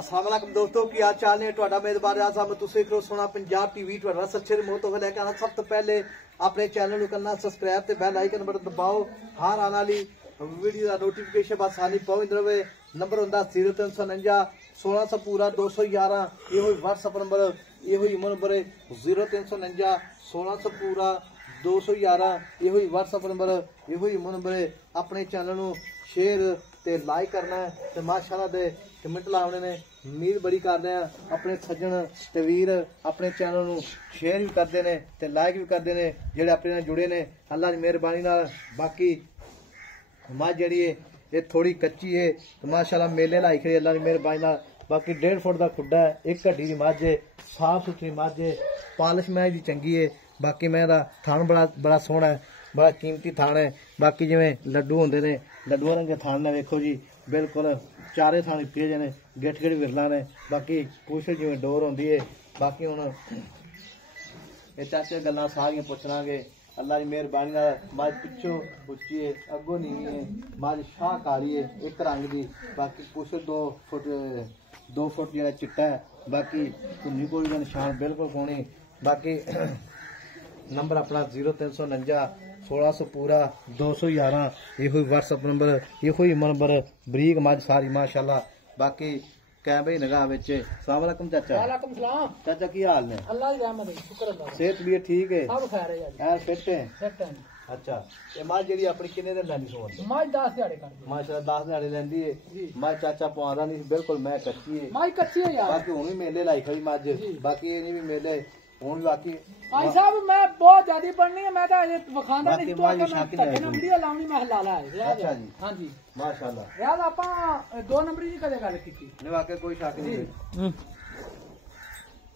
अस्सलाम वालेकुम दोस्तों की हाल चाल ने ਤੁਹਾਡਾ ਮੇਜ਼ਬਾਨ ਆਜ਼ਮ ਤੁਸੀਂ ਕਰੋ ਸੁਣਾ ਪੰਜਾਬ ਟੀਵੀ ਤੁਹਾਡਾ ਸੱਚੇ ਰਿਮੋਟ ਤੋਂ ਲੈ ਕੇ ਆਣਾ ਸਭ ਤੋਂ ਪਹਿਲੇ ਆਪਣੇ ਚੈਨਲ ਨੂੰ ਕਰਨਾ ਸਬਸਕ੍ਰਾਈਬ ਤੇ ਬੈਲ ਆਈਕਨ ਬਟਨ ਦਬਾਓ ਹਰ ਆਉਣ ਵਾਲੀ ਵੀਡੀਓ ਦਾ ਨੋਟੀਫਿਕੇਸ਼ਨ ਆਸਾਨੀ ਪਹੁੰਚ ਰਵੇ ਨੰਬਰ ਹੁੰਦਾ 0349 1600 पूरा 211 ਇਹੋ WhatsApp ਨੰਬਰ ਇਹੋ ਈਮੇਲ ਨੰਬਰ 0349 1600 पूरा 211 ਇਹੋ WhatsApp ਨੰਬਰ ਇਹੋ ਈਮੇਲ ਨੰਬਰ ਆਪਣੇ ਚੈਨਲ ਨੂੰ शेयर ते लाइक करना है ते माशाअल्लाह दे कमेंट लाने ने उम्मीद बड़ी करते हैं अपने सज्जन ते वीर अपने चैनल नू शेयर भी करते हैं ते लाइक भी करते हैं जेडे अपने नाल जुड़े ने अल्लाह दी मेहरबानी नाल। बाकी मझ जिहड़ी है ये थोड़ी कच्ची है तो माशाअल्लाह मेले लाई खड़ी अल्लाह दी मेहरबानी नाल। बाकी 1.5 फुट दा खुड्डा है, एक हड्डी दी मझ है, साफ सुथरी मझ है, पालिश मैं दी चंगी है। बाकी मैं दा थान बड़ा सोहना है, बड़ा कीमती थान है। बाकी जिवें लड्डू होंदे ने लड्डू रंगे थान ने वेखो जी बिल्कुल चारे थान पिए जे ने गिठ गिठ विरला ने। बाकी कुछ जिवें डोर होंदी है। बाकी हुण ये चाचे गल्लां सारियां पुछांगे अल्लाह दी मेहरबानी नाल। मझ पिछों उच्ची है अगों नीवी है, मझ शाह काली है एक रंग दी। बाकी कुछ 2 फुट जिहड़ा चिट्टा है, बाकी धुन्नी कोई दा निशान बिल्कुल कोनी। बाकी नंबर अपना 0349 1600 पूरा 211 यो WhatsApp नंबर यो नंबर बरीक मझ सारी माशाअल्लाह। बाकी कैमरे निगाह विच। अस्सलाम वालेकुम चाचा। वालेकुम सलाम चाचा की हाल ने? अल्लाह की रहमत है, शुक्र अल्लाह। सेहत भी ठीक है? सब खैर है यार फिट है? फिट है। अच्छा ये मझ जेडी अपनी किन्ने दिन लैंदी सोन? मझ 10 दिहाड़े कर माशाअल्लाह 10 दिहाड़े लैंदी है। मझ चाचा पवांदा नहीं बिल्कुल मैं कच्ची है। मझ कच्ची है यार। बाकी हुण भी मेले लाई खड़ी मझ। बाकी ये नहीं भी मेले हुण बाकी भाई साहब मैं बहुत ज्यादा पढ़नी है, मैं तो ये वखांदा नहीं तो बाकी मैं धक्के ना वीडियो लाउनी मैं लाला है। अच्छा जी। हां जी माशाअल्लाह। यार आपा 2 नंबर जी कदे गल कीती नहीं वाकई कोई शक नहीं।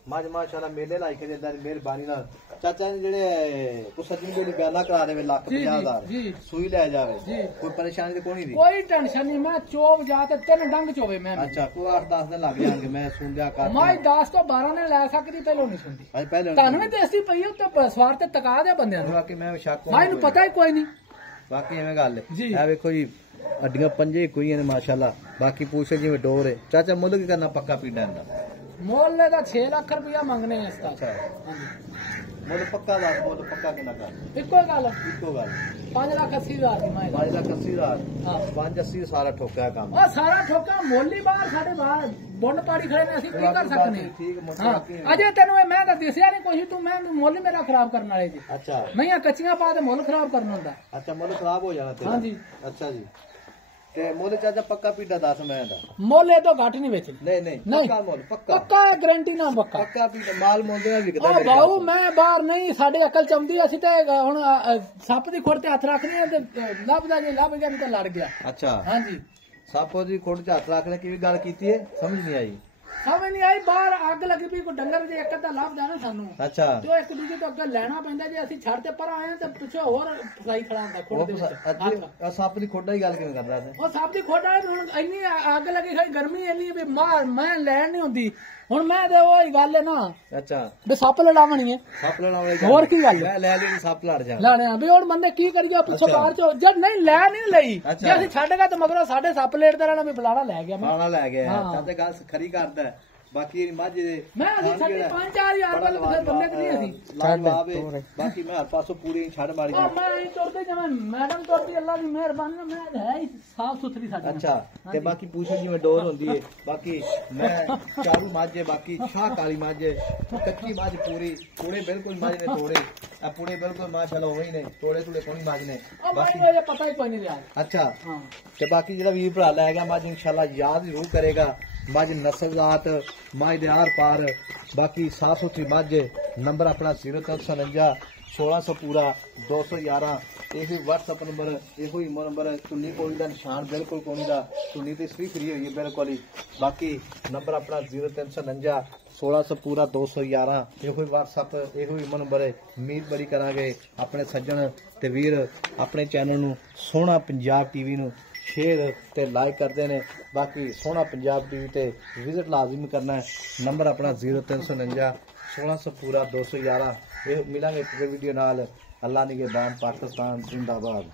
मझ माशाअल्लाह मेले लाई के अल्लाह दी मेहरबानी नाल। चाचा ने जेड़े को सज्जन जेड़ी बयाना करा देवे 1,50,000 सूई ले जावे कोई परेशानी तो कोई नहीं? कोई टेंशन नहीं, मैं चोब जा ते 3 डंग चोवे मैं। अच्छा कोई 8-10 दिन लग जाएंगे मैं सुन लिया कर। मैं 10 तो 12 ने लै सकदी पहलो नहीं सुनदी। भाई पहले तानू भी देसी पई उत्ते सवार ते तका दे बंदे ने। बाकी मैं शक भाई नु पता ही कोई नहीं। बाकी एवें गल है ए वेखो जी हड्डियां पंजे कोई ने माशाअल्लाह। बाकी पूछे जिवें डोर है। चाचा मुल्ल की करना पक्का पीड़ा दा? मोल का 6 लाख रुपया मंगने हैं इसका। अच्छा मुल्ल पक्का दा मुल्ल पक्का कितना कर? इको गल 5,80,000 की मैं 5,80,000 हां 5,80 सारा ठोका काम। ओ सारा ठोका मोली बाहर साडे बाहर बुंड पाड़ी खड़े ने, असि की कर सकने? ठीक हां अजे तेनु मैं तो दिसया नहीं कोई, तू मैं मोल मेरा खराब करने वाले जी। अच्छा मैं कच्चियां पा दे मोल खराब करना हुंदा। अच्छा मोल खराब हो जाना तेरा? हां जी। अच्छा जी ते मोल चाचा पक्का पीड़ा 10 मैं दा मोल ए तो घट नहीं बेच। नहीं पक्का मोल पक्का पक्का गारंटी ना पक्का पक्का पीड़ा माल मोल दे विकदा। ओ बाऊ मैं बाहर नहीं साडे अकल चमदी असि ते हुन सप दी खोड़ ते हाथ रखनी है ते लभदा जे लभ गया नहीं तो लड़ गया। अच्छा हां जी सप दी खोड़ ते हाथ रखने की भी गल कीती है समझ नहीं आई? समझ नहीं आई। बाहर अग लगी पई कोई डंगर जे एक अद्धा लभदा ना सानू। अच्छा तो एक दूजे तो अगे लेना पैंदा जे असि छड़ ते पर आए ते पिछे होर फसाई खड़ा हुंदा खोड़ दे विच। सप दी खोड़ा ही गल किवें करदा सी? ओ सप दी खोड़ा हुन इन्नी अग लगी खड़ी गर्मी इन्नी भी मार मैं लैन नहीं हुंदी हुन मैं ते ओही गल है ना। अच्छा बे सप लड़ावणी है सप लड़ावणी होर की गल है? ले ले सप लड़ जा लड़े बे हुन बंदे की करिए पिछे बाहर चो जद नहीं ले नहीं लई जे असि छड़ गए ते मगरों साडे सप लेटदा रहना भी फलाना ले गया फलाना ले गया। चाचे गल खरी करदा बाकी मझ मैं असि छड़ी 5-4 वाले बंदे के नहीं असि लाजवाब है। बाकी मैं हर पासों पूरी छड़ मारी ओ मैं तोड़ते जमे मैडम तोड़ती अल्लाह की मेहरबानी मैं है ही साफ सुथरी साडी। अच्छा ते बाकी पूछो जिवें डोर होंदी है। बाकी मैं चालू मझ है बाकी शाह काली मझ है कच्ची मझ पूरी पूरे बिल्कुल मझ ने तोड़े पूरे बिल्कुल माशाल्लाह वही ने तोड़े कोनी मझ ने। बाकी मुझे पता ही कोई नहीं रहा। अच्छा ते बाकी जेड़ा वीर भरा लै गया मझ इंशाल्लाह याद जरूर करेगा। मझ नस्लजात मझ दे आर पार बाकी साफ सुथरी मझ। नंबर अपना 0349 1600 पूरा 211 यही WhatsApp नंबर यो ईमो नंबर। चुन्नी कोई का निशान बिल्कुल कोनी दा चुन्नी तो इसलिए फ्री हुई है बिल्कुल ही। बाकी नंबर अपना 0349 1600 पूरा 211 यो WhatsApp यो ईमो नंबर है। उम्मीद बड़ी करांगे अपने सज्जन ते वीर अपने चैनल नू सोहना पंजाब टीवी नू शेयर ते लाइक करते हैं। बाकी सोहना पंजाब टीवी ते विजिट लाजमी करना है। नंबर अपना 0349 1600 पूरा 211। मिलांगे वीडियो नाल। अल्लाह निगहबान पाकिस्तान जिंदाबाद।